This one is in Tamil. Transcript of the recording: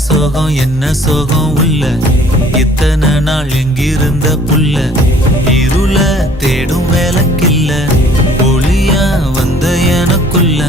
சோகம் என்ன சோகம் உள்ள இத்தனை நாள் எங்கிருந்த புல்ல இருள தேடும் வேலைக்கில்ல ஒளியா வந்த எனக்குள்ள